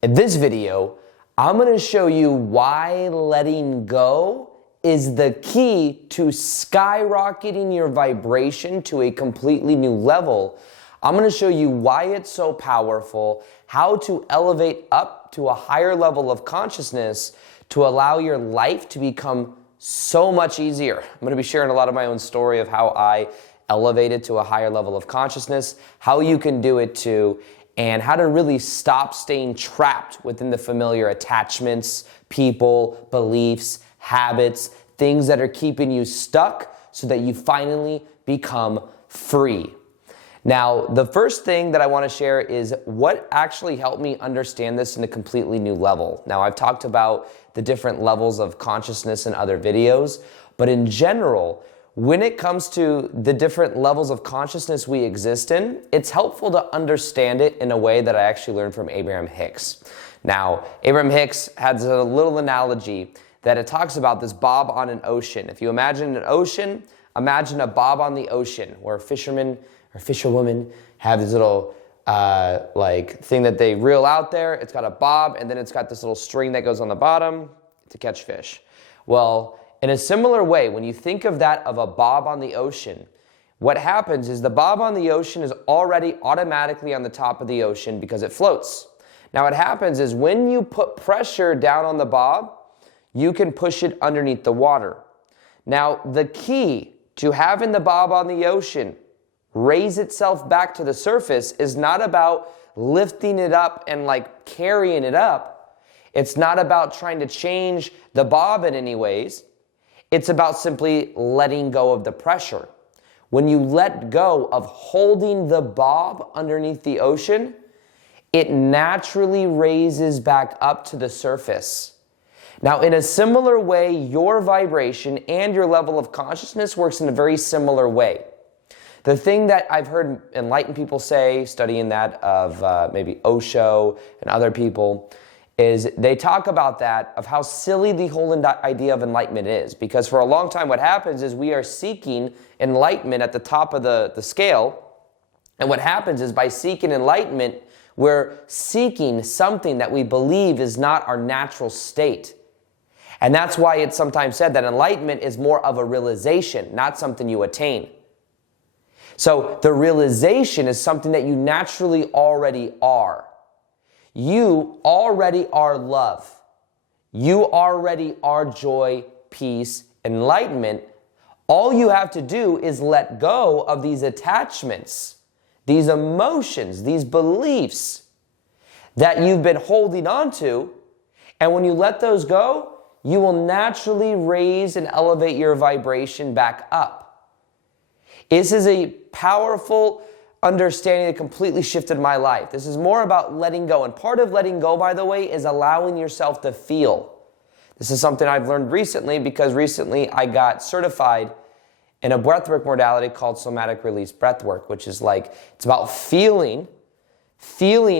In this video, I'm going to show you why letting go is the key to skyrocketing your vibration to a completely new level. I'm going to show you why it's so powerful, how to elevate up to a higher level of consciousness to allow your life to become so much easier. I'm going to be sharing a lot of my own story of how I elevated to a higher level of consciousness, how you can do it too, and how to really stop staying trapped within the familiar attachments, people, beliefs, habits, things that are keeping you stuck so that you finally become free. Now, the first thing that I want to share is what actually helped me understand this in a completely new level. Now, I've talked about the different levels of consciousness in other videos, but in general, when it comes to the different levels of consciousness we exist in, it's helpful to understand it in a way that I actually learned from Abraham Hicks. Now, Abraham Hicks has a little analogy that it talks about this bob on an ocean. If you imagine an ocean, imagine a bob on the ocean where a fisherman or fisherwoman have this little thing that they reel out there. It's got a bob, and then it's got this little string that goes on the bottom to catch fish. Well, in a similar way, when you think of that of a bob on the ocean, what happens is the bob on the ocean is already automatically on the top of the ocean because it floats. Now what happens is when you put pressure down on the bob, you can push it underneath the water. Now the key to having the bob on the ocean raise itself back to the surface is not about lifting it up and carrying it up. It's not about trying to change the bob in any ways. It's about simply letting go of the pressure. When you let go of holding the bob underneath the ocean, it naturally raises back up to the surface. Now, in a similar way, your vibration and your level of consciousness works in a very similar way. The thing that I've heard enlightened people say, studying that of maybe Osho and other people, is they talk about that, of how silly the whole idea of enlightenment is. Because for a long time what happens is we are seeking enlightenment at the top of the scale. And what happens is by seeking enlightenment, we're seeking something that we believe is not our natural state. And that's why it's sometimes said that enlightenment is more of a realization, not something you attain. So the realization is something that you naturally already are. You already are love. You already are joy, peace, enlightenment. All you have to do is let go of these attachments, these emotions, these beliefs that you've been holding on to. And when you let those go, you will naturally raise and elevate your vibration back up. This is a powerful understanding that completely shifted my life. This is more about letting go. And part of letting go, by the way, is allowing yourself to feel. This is something I've learned recently because recently I got certified in a breathwork modality called somatic release breathwork, which is it's about feeling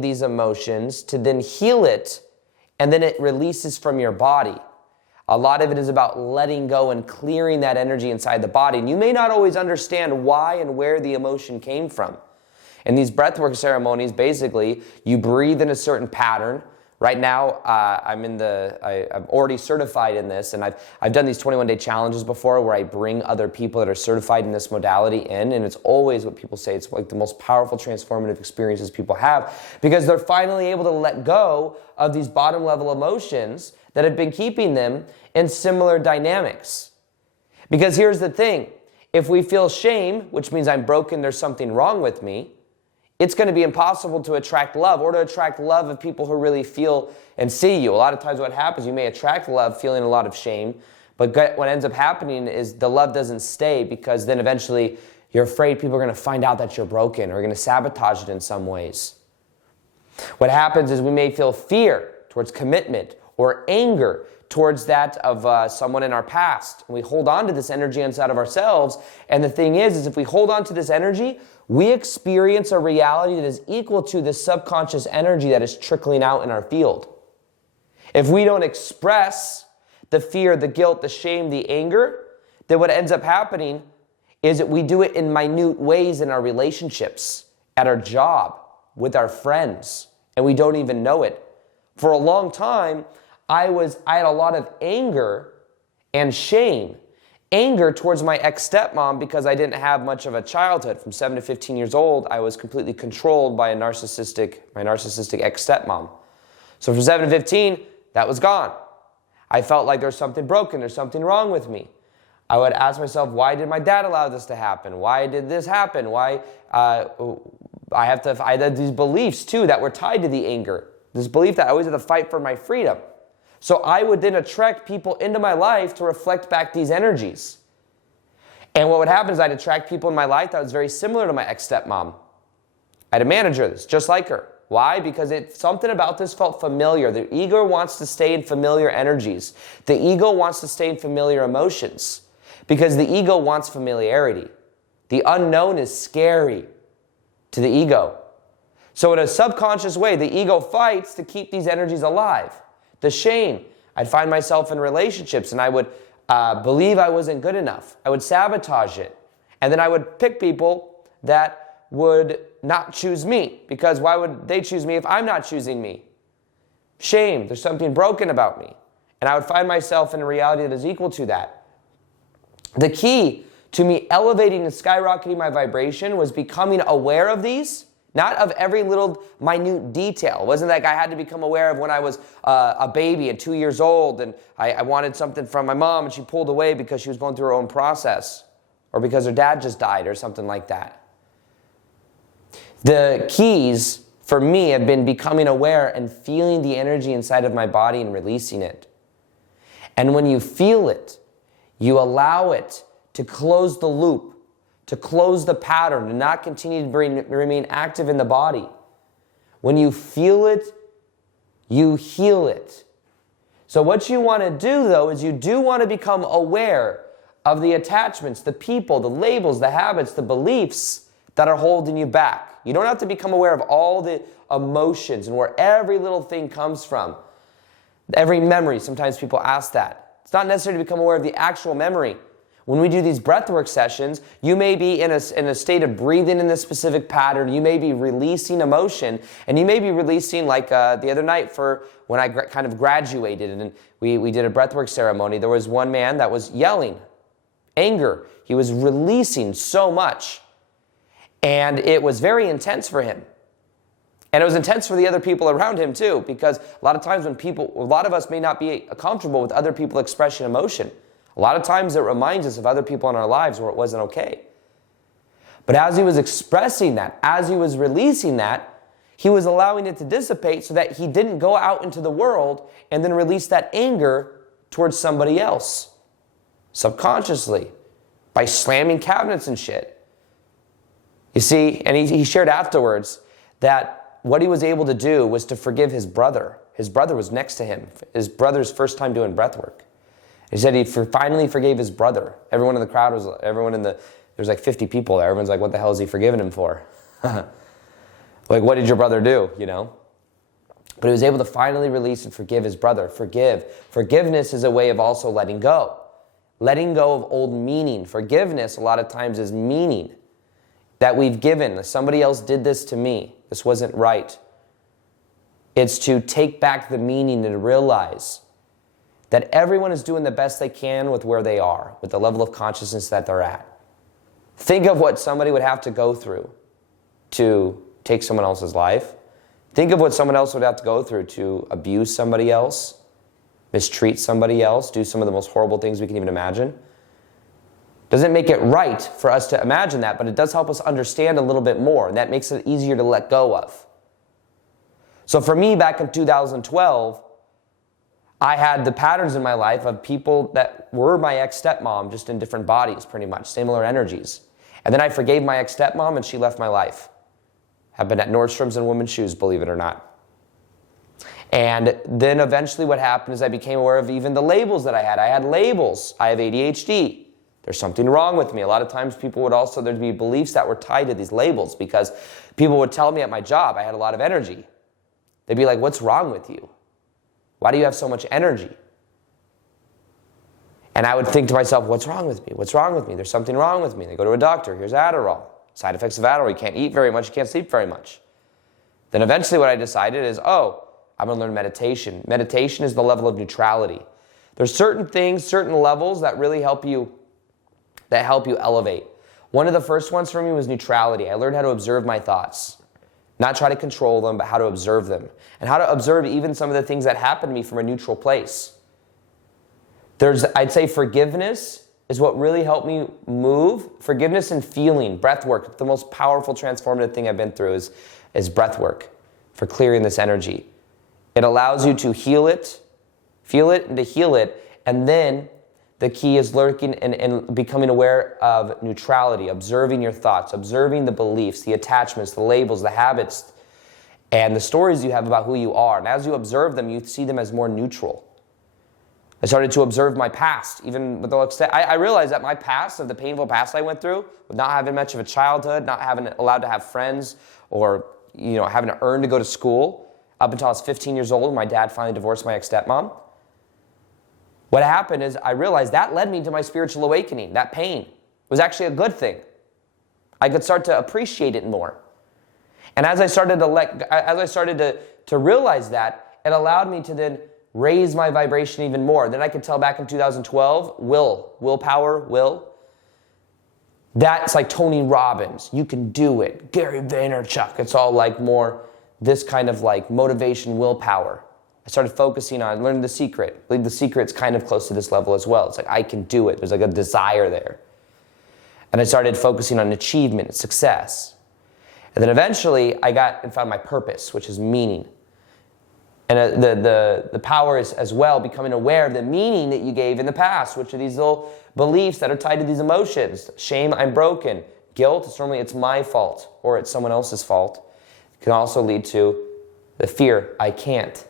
these emotions to then heal it, and then it releases from your body. A lot of it is about letting go and clearing that energy inside the body. And you may not always understand why and where the emotion came from. In these breathwork ceremonies, basically, you breathe in a certain pattern. Right now, I'm already certified in this, and I've done these 21-day challenges before where I bring other people that are certified in this modality in, and it's always what people say, it's the most powerful transformative experiences people have, because they're finally able to let go of these bottom level emotions that have been keeping them in similar dynamics. Because here's the thing, if we feel shame, which means I'm broken, there's something wrong with me, it's going to be impossible to attract love, or to attract love of people who really feel and see you. A lot of times what happens, you may attract love feeling a lot of shame, but what ends up happening is the love doesn't stay, because then eventually you're afraid people are going to find out that you're broken, or are going to sabotage it in some ways. What happens is we may feel fear towards commitment, or anger towards that of someone in our past. And we hold on to this energy inside of ourselves. And the thing is if we hold on to this energy, we experience a reality that is equal to the subconscious energy that is trickling out in our field. If we don't express the fear, the guilt, the shame, the anger, then what ends up happening is that we do it in minute ways in our relationships, at our job, with our friends, and we don't even know it. For a long time, I had a lot of anger and shame. Anger towards my ex-stepmom because I didn't have much of a childhood. From 7 to 15 years old, I was completely controlled by my narcissistic ex-stepmom. So from 7 to 15, that was gone. I felt like there's something broken, there's something wrong with me. I would ask myself, why did my dad allow this to happen? Why did this happen? Why, I had these beliefs too that were tied to the anger. This belief that I always had to fight for my freedom. So I would then attract people into my life to reflect back these energies. And what would happen is I'd attract people in my life that was very similar to my ex-stepmom. I had a manager that's just like her. Why? Because something about this felt familiar. The ego wants to stay in familiar energies. The ego wants to stay in familiar emotions because the ego wants familiarity. The unknown is scary to the ego. So in a subconscious way, the ego fights to keep these energies alive. The shame. I'd find myself in relationships and I would believe I wasn't good enough. I would sabotage it. And then I would pick people that would not choose me, because why would they choose me if I'm not choosing me? Shame. There's something broken about me. And I would find myself in a reality that is equal to that. The key to me elevating and skyrocketing my vibration was becoming aware of these. Not of every little minute detail. It wasn't like I had to become aware of when I was a baby and 2 years old and I wanted something from my mom and she pulled away because she was going through her own process or because her dad just died or something like that. The keys for me have been becoming aware and feeling the energy inside of my body and releasing it. And when you feel it, you allow it to close the loop, to close the pattern, to not continue to remain active in the body. When you feel it, you heal it. So what you want to do, though, is you do want to become aware of the attachments, the people, the labels, the habits, the beliefs that are holding you back. You don't have to become aware of all the emotions and where every little thing comes from. Every memory, sometimes people ask that. It's not necessary to become aware of the actual memory. When we do these breathwork sessions, you may be in a state of breathing in this specific pattern. You may be releasing emotion, and you may be releasing, like the other night for when I kind of graduated, and we did a breathwork ceremony. There was one man that was yelling, anger. He was releasing so much, and it was very intense for him. And it was intense for the other people around him too, because a lot of times when a lot of us may not be comfortable with other people expressing emotion. A lot of times it reminds us of other people in our lives where it wasn't okay. But as he was expressing that, as he was releasing that, he was allowing it to dissipate so that he didn't go out into the world and then release that anger towards somebody else. Subconsciously. By slamming cabinets and shit. You see, and he shared afterwards that what he was able to do was to forgive his brother. His brother was next to him. His brother's first time doing breath work. He said he finally forgave his brother. Everyone in the crowd there was like 50 people there. Everyone's like, what the hell is he forgiving him for? Like, what did your brother do, you know? But he was able to finally release and forgive his brother. Forgiveness is a way of also letting go. Letting go of old meaning. Forgiveness, a lot of times, is meaning that we've given. Somebody else did this to me. This wasn't right. It's to take back the meaning and realize that everyone is doing the best they can with where they are, with the level of consciousness that they're at. Think of what somebody would have to go through to take someone else's life. Think of what someone else would have to go through to abuse somebody else, mistreat somebody else, do some of the most horrible things we can even imagine. Doesn't make it right for us to imagine that, but it does help us understand a little bit more, and that makes it easier to let go of. So for me, back in 2012, I had the patterns in my life of people that were my ex-stepmom, just in different bodies, pretty much, similar energies. And then I forgave my ex-stepmom, and she left my life. Happened at Nordstrom's and women's shoes, believe it or not. And then eventually what happened is I became aware of even the labels that I had. I had labels. I have ADHD. There's something wrong with me. A lot of times people would also, there'd be beliefs that were tied to these labels because people would tell me at my job I had a lot of energy. They'd be like, what's wrong with you? Why do you have so much energy? And I would think to myself, what's wrong with me? What's wrong with me? There's something wrong with me. They go to a doctor. Here's Adderall. Side effects of Adderall. You can't eat very much. You can't sleep very much. Then eventually what I decided is, I'm going to learn meditation. Meditation is the level of neutrality. There's certain things, certain levels that really help you elevate. One of the first ones for me was neutrality. I learned how to observe my thoughts. Not try to control them, but how to observe them. And how to observe even some of the things that happen to me from a neutral place. I'd say forgiveness is what really helped me move. Forgiveness and feeling, breath work. The most powerful transformative thing I've been through is breath work for clearing this energy. It allows you to heal it, feel it, and to heal it. And then the key is lurking and becoming aware of neutrality, observing your thoughts, observing the beliefs, the attachments, the labels, the habits, and the stories you have about who you are. And as you observe them, you see them as more neutral. I started to observe my past, even with the extent. I realized that my past, of the painful past I went through, with not having much of a childhood, not having allowed to have friends, or having to earn to go to school, up until I was 15 years old, my dad finally divorced my ex-stepmom. What happened is I realized that led me to my spiritual awakening. That pain was actually a good thing. I could start to appreciate it more. And as I started to realize that, it allowed me to then raise my vibration even more. Then I could tell back in 2012, willpower. That's like Tony Robbins. You can do it. Gary Vaynerchuk. It's all like more this kind of like motivation, willpower. I started focusing on learning the secret. I believe the secret's kind of close to this level as well. It's like I can do it. There's like a desire there. And I started focusing on achievement and success. And then eventually I got and found my purpose, which is meaning. And the power is as well becoming aware of the meaning that you gave in the past, which are these little beliefs that are tied to these emotions. Shame, I'm broken. Guilt, it's my fault, or it's someone else's fault. It can also lead to the fear, I can't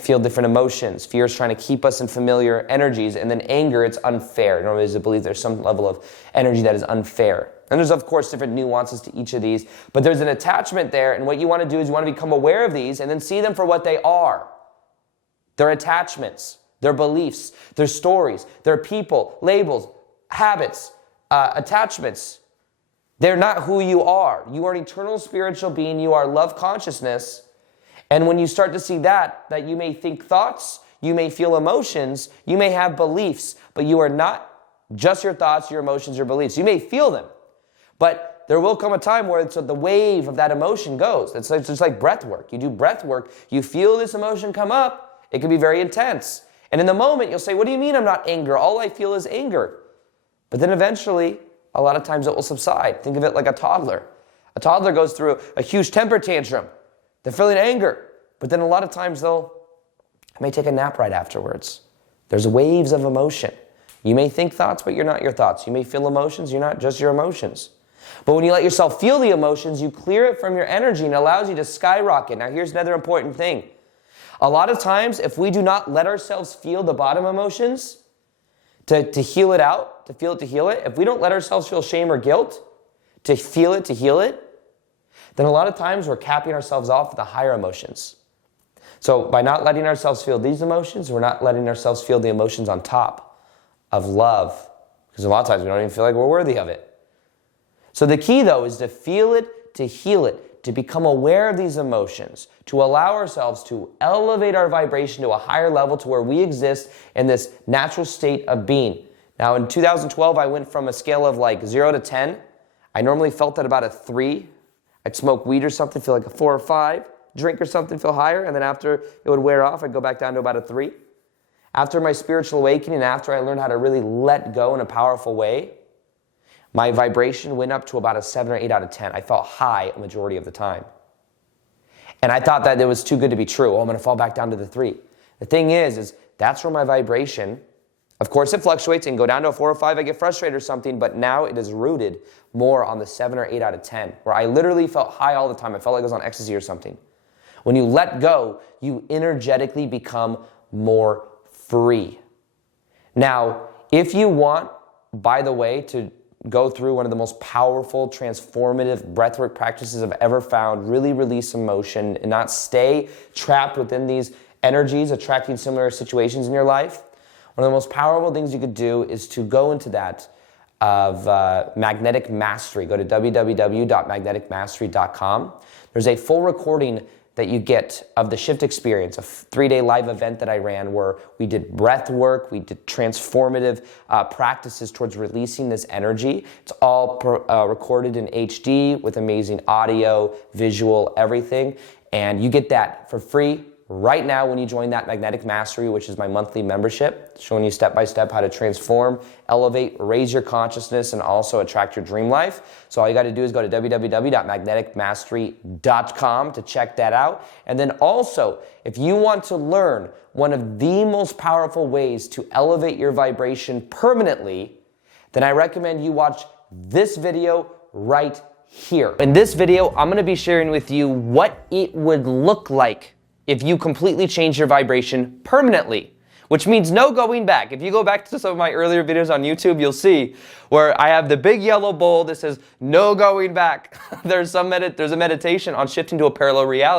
feel different emotions. Fear is trying to keep us in familiar energies. And then anger, it's unfair. Normally there's a belief there's some level of energy that is unfair. And there's, of course, different nuances to each of these. But there's an attachment there. And what you want to do is you want to become aware of these and then see them for what they are. They're attachments. They're beliefs. They're stories. They're people, labels, habits, attachments. They're not who you are. You are an eternal spiritual being. You are love consciousness. And when you start to see that you may think thoughts, you may feel emotions, you may have beliefs, but you are not just your thoughts, your emotions, your beliefs. You may feel them, but there will come a time where the wave of that emotion goes. It's just like breath work. You do breath work, you feel this emotion come up, it can be very intense. And in the moment, you'll say, what do you mean I'm not anger? All I feel is anger. But then eventually, a lot of times it will subside. Think of it like a toddler. A toddler goes through a huge temper tantrum. They're feeling anger, but then a lot of times I may take a nap right afterwards. There's waves of emotion. You may think thoughts, but you're not your thoughts. You may feel emotions, you're not just your emotions. But when you let yourself feel the emotions, you clear it from your energy and it allows you to skyrocket. Now here's another important thing. A lot of times, if we do not let ourselves feel the bottom emotions, to heal it out, to feel it, to heal it, if we don't let ourselves feel shame or guilt, to feel it, to heal it, then a lot of times we're capping ourselves off with the higher emotions. So by not letting ourselves feel these emotions, we're not letting ourselves feel the emotions on top of love. Because a lot of times we don't even feel like we're worthy of it. So the key though is to feel it, to heal it, to become aware of these emotions, to allow ourselves to elevate our vibration to a higher level to where we exist in this natural state of being. Now in 2012, I went from a scale of like 0 to 10. I normally felt at about a 3. I'd smoke weed or something, feel like a 4 or 5. Drink or something, feel higher. And then after it would wear off, I'd go back down to about a 3. After my spiritual awakening, after I learned how to really let go in a powerful way, my vibration went up to about a 7 or 8 out of 10. I felt high a majority of the time. And I thought that it was too good to be true. Oh, I'm going to fall back down to the 3. The thing is that's where my vibration, of course it fluctuates and go down to a 4 or 5, I get frustrated or something, but now it is rooted more on the 7 or 8 out of 10, where I literally felt high all the time. I felt like I was on ecstasy or something. When you let go, you energetically become more free. Now, if you want, by the way, to go through one of the most powerful, transformative breathwork practices I've ever found, really release emotion and not stay trapped within these energies, attracting similar situations in your life, one of the most powerful things you could do is to go into that of magnetic mastery. Go to www.magneticmastery.com. There's a full recording that you get of the shift experience, a 3-day live event that I ran where we did breath work, we did transformative practices towards releasing this energy. It's all recorded in HD with amazing audio, visual, everything. And you get that for free right now when you join that Magnetic Mastery, which is my monthly membership, showing you step-by-step how to transform, elevate, raise your consciousness, and also attract your dream life. So all you got to do is go to www.magneticmastery.com to check that out. And then also, if you want to learn one of the most powerful ways to elevate your vibration permanently, then I recommend you watch this video right here. In this video, I'm going to be sharing with you what it would look like if you completely change your vibration permanently, which means no going back. If you go back to some of my earlier videos on YouTube, you'll see where I have the big yellow bowl that says no going back. There's a meditation on shifting to a parallel reality.